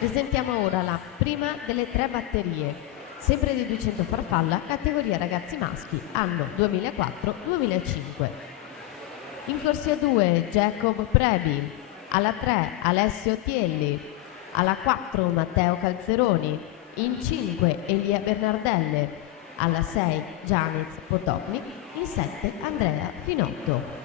Presentiamo ora la prima delle 3 batterie, sempre di 200 farfalla, categoria ragazzi maschi, anno 2004-2005. In corsia 2 Jacob Prebi, alla 3 Alessio Tielli, alla 4 Matteo Calzeroni, in 5 Elia Bernardelle, alla 6 Janez Potocnik, in 7 Andrea Finotto.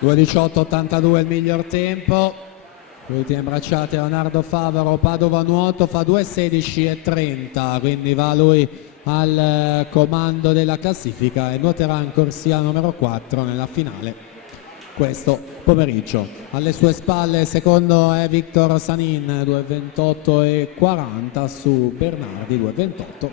(2:18,82 il miglior tempo). Ultime bracciate Leonardo Favaro, Padova Nuoto fa 2:16,30, quindi va lui al comando della classifica e nuoterà in corsia numero 4 nella finale questo pomeriggio. Alle sue spalle secondo è Victor Sanin, 2:28,40 su Bernardi, 2:28.